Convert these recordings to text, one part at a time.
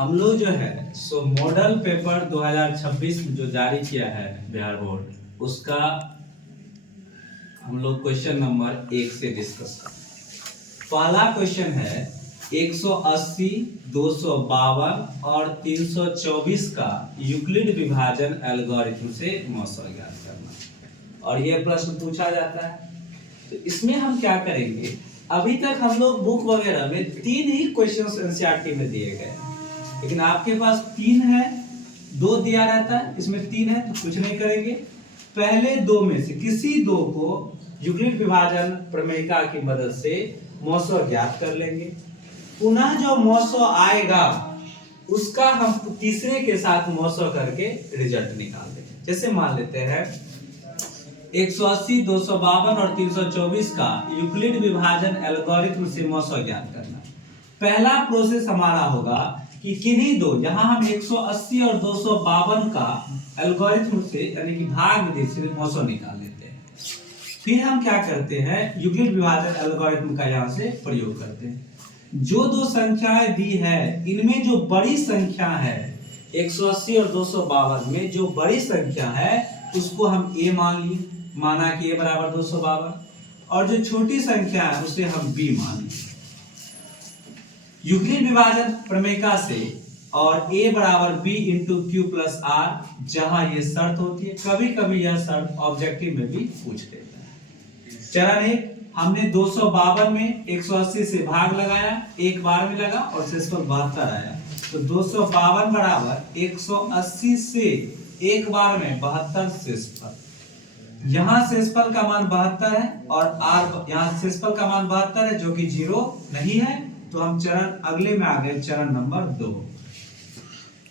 हम लोग जो है सो मॉडल पेपर 2026 में जो जारी किया है बिहार बोर्ड, उसका हम लोग क्वेश्चन नंबर 1 से डिस्कस करें। पहला क्वेश्चन है 180, 252 और 324 का यूक्लिड विभाजन एल्गोरिथम से मौसल ज्ञात करना, और यह प्रश्न पूछा जाता है। तो इसमें हम क्या करेंगे, अभी तक हम लोग बुक वगैरह में 3 ही क्वेश्चंस एनसीईआरटी में दिए गए, लेकिन आपके पास 3 है, 2 दिया रहता है, इसमें 3 है तो कुछ नहीं करेंगे। पहले 2 में से किसी 2 को यूक्लिड विभाजन प्रमेयिका की मदद से मौसो ज्ञात कर लेंगे। पुनः जो मौसो आएगा उसका हम तीसरे के साथ मौसो करके रिजल्ट निकाल देंगे। जैसे मान लेते हैं 180, 252 और 324 का यूक्लिड विभाजन एल्गोरिथम से मौसो ज्ञात करना। पहला प्रोसेस हमारा होगा कि किन्हीं दो, जहां हम 180 और 252 का एल्गोरिथम से यानी कि भाग विधि से मौसो निकाल लेते हैं। फिर हम क्या करते हैं, यूक्लिड विभाजन एल्गोरिथम का यहां से प्रयोग करते हैं। जो 2 संख्याएं दी है इनमें जो बड़ी संख्या है 180 और 252 में जो बड़ी संख्या है उसको हम a मान लिए, माना कि a बराबर 252, और जो छोटी संख्या है उसे हम b मान लिए। यूक्लिड विभाजन प्रमेयिका से और a बराबर b into q plus r, जहां ये शर्त होती है, कभी कभी यह शर्त ऑब्जेक्टिव में भी पूछ देता है। चरण 1, हमने 252 में 180 से भाग लगाया, एक बार में लगा और शेषफल 72 आया। तो 252 बराबर 180 से एक बार में 72 शेषफल। यहाँ शेषफल का मान 72 है और आर यहाँ शेषफल का मान 72 है जो कि 0 नहीं है, तो हम चरण अगले में आ गए, चरण नंबर 2।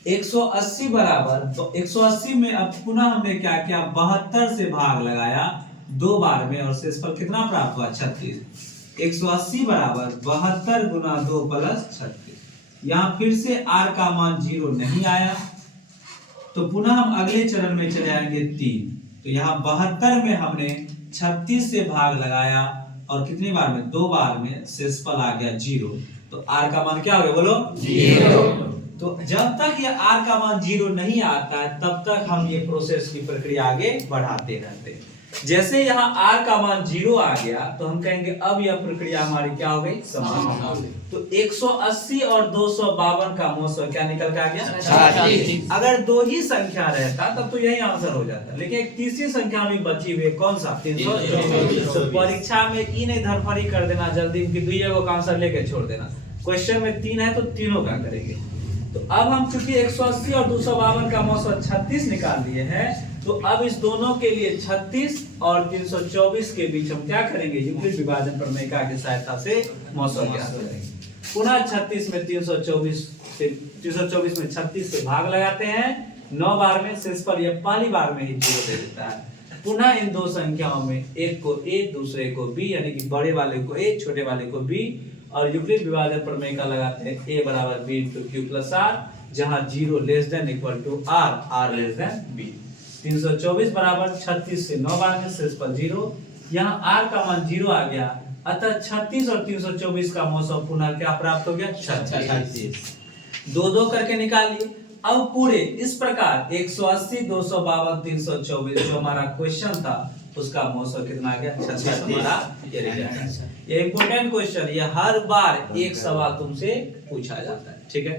180 बराबर 180 में अब पुनः हमने क्या किया, 72 से भाग लगाया 2 बार में और शेषफल कितना प्राप्त हुआ, 36। 180 बराबर 72 गुना 2 प्लस 36। यहाँ फिर से आर का मान 0 नहीं आया, तो पुनः हम अगले चरण में चले आएंगे 3। तो यहाँ 72 में हमने 36 से भाग लगाया और कितनी बार में, 2 बार में, शेषफल आ गया 0। तो आर का मान क्या हो गया, बोलो 0। तो जब तक ये आर का मान 0 नहीं आता है तब तक हम ये प्रोसेस की प्रक्रिया आगे बढ़ाते रहते हैं। जैसे यहाँ आर का मान 0 आ गया तो हम कहेंगे अब यह प्रक्रिया हमारी क्या हो गई, समाप्त हो गई। तो 180 और 252 का मौसो क्या निकल के आ गया, 36। अगर 2 ही संख्या रहता तब तो यही आंसर हो जाता, लेकिन एक तीसरी संख्या में बची हुई, कौन सा, 324। तो परीक्षा में ई नहीं धरफड़ी कर देना जल्दी कि 2 का आंसर लेके छोड़ देना। क्वेश्चन में 3 है तो तीनों का करेंगे। तो अब हम चूंकि 180 और 252 का मौसो 36 निकाल लिए हैं, तो अब इस दोनों के लिए 36 और 324 के बीच हम क्या करेंगे, यूक्लिड विभाजन प्रमेयिका की सहायता से मौसो ज्ञात करेंगे। पुनः 36 में 324 में 36 से भाग लगाते हैं 9 बार में, शेषफल यह पहली बार में ही 0 दे देता है। पुनः इन 2 संख्याओं में एक को a दूसरे को b, यानी कि बड़े वाले को a छोटे वाले को b, और यूक्लिड विभाजन प्रमेयिका लगाते हैं a बराबर b into q plus r, जहां 0 less than equal to r, r less than b। 324 बराबर 36 से 9 बार में, शेषफल 0। यहाँ r का मान 0 आ गया, अतः 36 और 324 का मौसो पुनः क्या प्राप्त हो गया, 36। 2-2 करके निकालिए। अब पूरे इस प्रकार 180, 252, 324 जो हमारा क्वेश्चन था उसका मौसो कितना आ गया, 36 हमारा ये रिजल्ट है। ये इंपॉर्टेंट क्वेश्चन, ये हर बार एक सवाल तुमसे पूछा जाता है, ठीक है।